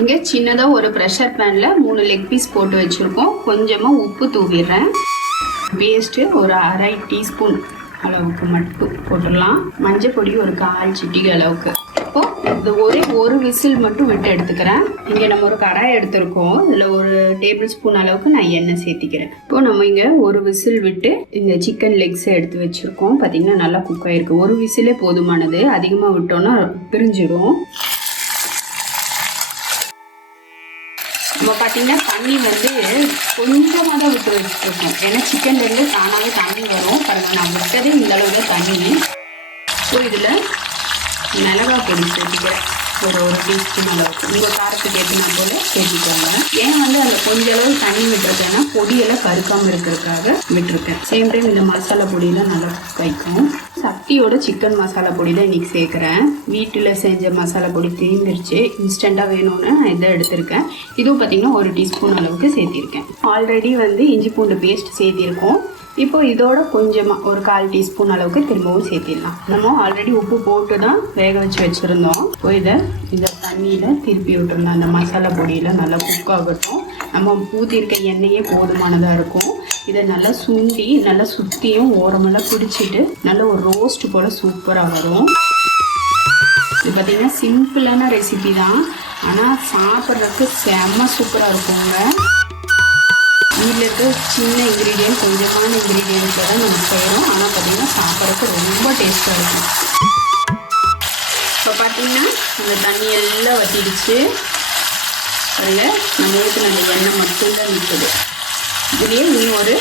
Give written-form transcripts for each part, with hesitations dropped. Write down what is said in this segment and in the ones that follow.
இங்கே சின்னதாக ஒரு ப்ரெஷர் பேனில் 3 லெக் பீஸ் போட்டு வச்சுருக்கோம். கொஞ்சமாக உப்பு தூவிடுறேன். பேஸ்ட்டு ஒரு அரை டீஸ்பூன் அளவுக்கு மட்டும் போட்டுடலாம். மஞ்சள் பொடி ஒரு 1/4 சிட்டிகை அளவுக்கு. இப்போ இது ஒரு விசில் மட்டும் விட்டு எடுத்துக்கிறேன். இங்கே நம்ம ஒரு கடாய் எடுத்துருக்கோம். இதில் ஒரு டேபிள் ஸ்பூன் அளவுக்கு நான் எண்ணெய் சேர்த்திக்கிறேன். இப்போ நம்ம இங்கே ஒரு விசில் விட்டு இந்த சிக்கன் லெக்ஸை எடுத்து வச்சுருக்கோம். பார்த்திங்கன்னா நல்லா குக் ஆகிருக்கு. ஒரு விசிலே போதுமானது. அதிகமாக விட்டோன்னா பிரிஞ்சிடும். நம்ம பார்த்திங்கன்னா தண்ணி கொஞ்சமாக தான் விட்டு வச்சுருக்கோம். ஏன்னா சிக்கன்லேருந்து தானாகவே தண்ணி வரும். பாருங்கள், நான் விட்டதே இந்த அளவு தான் தண்ணி. ஸோ இதில் மிளகாய் பொடி சேர்த்துக்கிறேன். ஒரு டீஸ்பூன் அளவுக்கு உங்கள் காரத்துக்கு ஏற்றினா போல் சேர்த்துக்கோங்க. ஏன் அந்த கொஞ்சம் அளவு தண்ணி விட்டுருக்கேன்னா பொடியெல்லாம் கருக்காமல் இருக்கிறதுக்காக விட்டுருக்கேன். சேம் டைம் இந்த மசாலா பொடியெலாம் நல்லா வைக்கும். சக்தியோட சிக்கன் மசாலா பொடி தான் இன்றைக்கி சேர்க்குறேன். வீட்டில் செஞ்ச மசாலா பொடி தீர்ந்துருச்சு. இன்ஸ்டண்ட்டாக வேணும்னு நான் இதை எடுத்திருக்கேன். இதுவும் பார்த்திங்கன்னா ஒரு டீஸ்பூன் அளவுக்கு சேர்த்திருக்கேன். ஆல்ரெடி இஞ்சி பூண்டு பேஸ்ட் சேர்த்திருக்கோம். இப்போ இதோட கொஞ்சமாக ஒரு 1/4 டீஸ்பூன் அளவுக்கு திரும்பவும் சேர்த்திடலாம். நம்ம ஆல்ரெடி உப்பு போட்டு தான் வேக வச்சு வச்சுருந்தோம். இப்போ இந்த தண்ணியில் திருப்பி விட்டுருந்தோம். அந்த மசாலா பொடியில் நல்லா குக் ஆகட்டும். நம்ம ஊற்றிருக்க எண்ணெயே போதுமானதாக இருக்கும். இதை நல்லா சுண்டி நல்லா சுற்றியும் ஓரமெல்லாம் பிடிச்சிட்டு நல்லா ஒரு ரோஸ்ட் போல் சூப்பராக வரும். இது பார்த்திங்கன்னா சிம்பிளான ரெசிபி தான், ஆனால் சாப்பிட்றதுக்கு செம்ம சூப்பராக இருக்குங்க. வீட்டில் இருக்க சின்ன இன்க்ரீடியன்ட், கொஞ்சமான இன்க்ரீடியன்ட்ஸை தான் நம்ம செய்கிறோம். ஆனால் பார்த்திங்கன்னா சாப்பிட்றதுக்கு ரொம்ப டேஸ்ட்டாக இருக்கும். இப்போ பார்த்திங்கன்னா அந்த தண்ணி எல்லாம் வற்றிடுச்சு. அதில் நம்ம ஊற்றின அந்த எண்ணெய் மட்டும்தான் நிற்குது. இதுலேயே இன்னும் ஒரு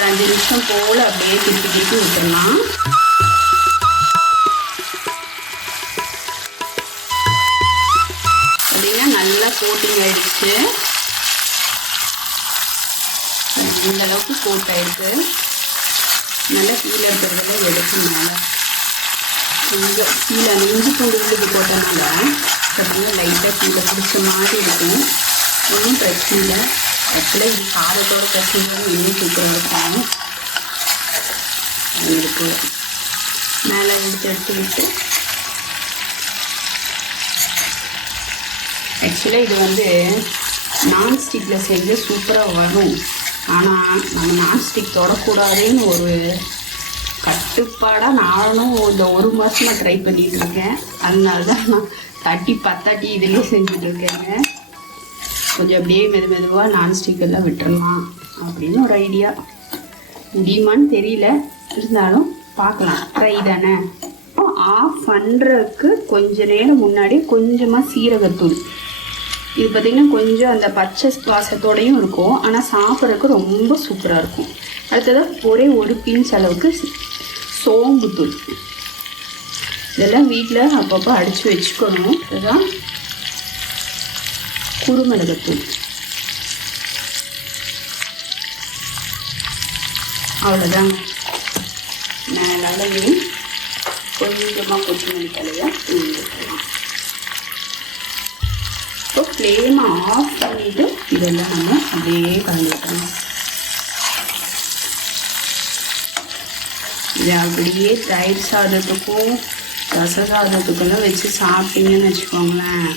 5 நிமிஷம் போல் அப்படியே திருப்பி விட்டுடலாம். அப்படின்னா நல்லா கோட்டிங் ஆகிடுச்சு. இந்த அளவுக்கு கோட் ஆகிருக்கு. நல்லா கீழே இருக்கிறதெல்லாம் எடுத்து மேலே கொஞ்சம் கீழே அந்த இஞ்சி பூண்டு விழுது போட்டனால பார்த்தீங்கன்னா லைட்டாக கீழே பிடிச்ச மாதிரி இருக்கும். ஒன்றும் பிரச்சனை இல்லை. ஆக்சுவலாக இது சாதத்தோட பிரச்சனை இன்னும் சூப்பராக இருக்கும். இருக்கு மேலே எடுத்து விட்டு ஆக்சுவலாக இது நான்ஸ்டிக்கில் செஞ்சு சூப்பராக வரும். ஆனால் நம்ம நான்ஸ்டிக் தொடக்கூடாதுன்னு ஒரு கட்டுப்பாடாக நானும் இந்த 1 மாதமாக ட்ரை பண்ணிகிட்டு இருக்கேன். அதனால தான் நான் பத்தாட்டி இதிலே செஞ்சுட்ருக்கேங்க. கொஞ்சம் அப்படியே மெதுவாக நான்ஸ்டிக்கெல்லாம் விட்டுறலாம் அப்படின்னு ஒரு ஐடியா. முடியுமான்னு தெரியல, இருந்தாலும் பார்க்கலாம், ட்ரை தானே. ஆஃப் பண்ணுறதுக்கு கொஞ்சம் நேரம் முன்னாடி கொஞ்சமாக சீரகத்தூள். இது பார்த்திங்கன்னா கொஞ்சம் அந்த பச்சை வாசத்தோடையும் இருக்கும், ஆனால் சாப்பிட்றதுக்கு ரொம்ப சூப்பராக இருக்கும். அடுத்ததாக ஒரே ஒரு பிஞ்ச் அளவுக்கு சோம்புத்தூள். இதெல்லாம் வீட்டில் அப்பப்போ அடித்து வச்சுக்கணும். இதுதான் குருமிளகுத்தூள். அவ்வளோதாங்க. மேலே கொஞ்சமாக கொத்தமல்லி தலையாக தூங்கிக்கலாம். இப்போ ஃப்ளேமை ஆஃப் பண்ணிவிட்டு இதெல்லாம் நம்ம அப்படியே கலந்து வைக்கணும். இது அப்படியே தயிர் சாதத்துக்கும் ரச சாதத்துக்கெல்லாம் வச்சு சாப்பிட்டீங்கன்னு வச்சுக்கோங்களேன்,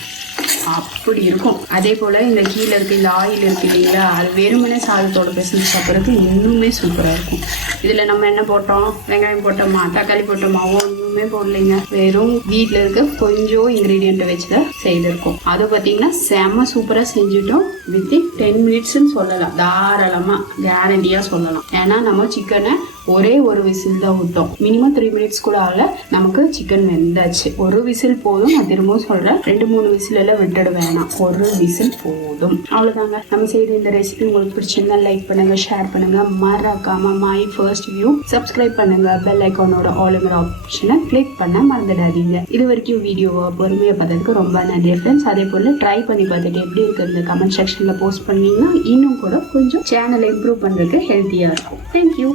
அப்படி இருக்கும். அதே போல் இந்த கீழே இருக்க இந்த ஆயில் இருக்குது இல்லைங்களா, அது வெறுமனே சாதத்தோட பிசைஞ்சு சாப்பிட்றதுக்கு இன்னுமே சூப்பராக இருக்கும். இதில் நம்ம என்ன போட்டோம், வெங்காயம் போட்டோமா, தக்காளி போட்டோமா, ஒன்றுமே போடலைங்க. வெறும் வீட்டில் இருக்க கொஞ்சம் இன்க்ரீடியண்ட்டை வச்சு தான் செய்திருக்கோம். அதை பார்த்தீங்கன்னா செம்ம சூப்பராக செஞ்சுட்டோம். வித்தின் 10 மினிட்ஸ்ன்னு சொல்லலாம், தாராளமாக கேரண்டியாக சொல்லலாம். ஏன்னா நம்ம சிக்கனை ஒரே ஒரு விசில் தான் விட்டோம். மினிமம் 3 மினிட்ஸ் கூட ஆகல, நமக்கு சிக்கன் வெந்தாச்சு. ஒரு விசில் போதும். நான் திரும்பவும் சொல்கிறேன், 2-3 விசில் எல்லாம் விட்டுட வேணாம், ஒரு விசில் போதும். அவ்வளோதாங்க. நம்ம செய்த இந்த ரெசிபி உங்களுக்கு பிடிச்சிருந்தா லைக் பண்ணுங்க, ஷேர் பண்ணுங்க, மறக்காம மை ஃபர்ஸ்ட் வியூ சப்ஸ்கிரைப் பண்ணுங்க. பெல் ஐக்கானோட ஆளுங்கிற ஆப்ஷனை கிளிக் பண்ண மறந்துடாதீங்க. இது வரைக்கும் வீடியோவை பொறுமையாக பார்த்ததுக்கு ரொம்ப நன்றி ஃப்ரெண்ட்ஸ். அதே போல் ட்ரை பண்ணி பார்த்துட்டு எப்படி இருக்குது கமெண்ட் செக்ஷனில் போஸ்ட் பண்ணீங்கன்னா இன்னும் கூட கொஞ்சம் சேனலை இம்ப்ரூவ் பண்ணுறதுக்கு ஹெல்த்தியாக இருக்கும். தேங்க்யூ.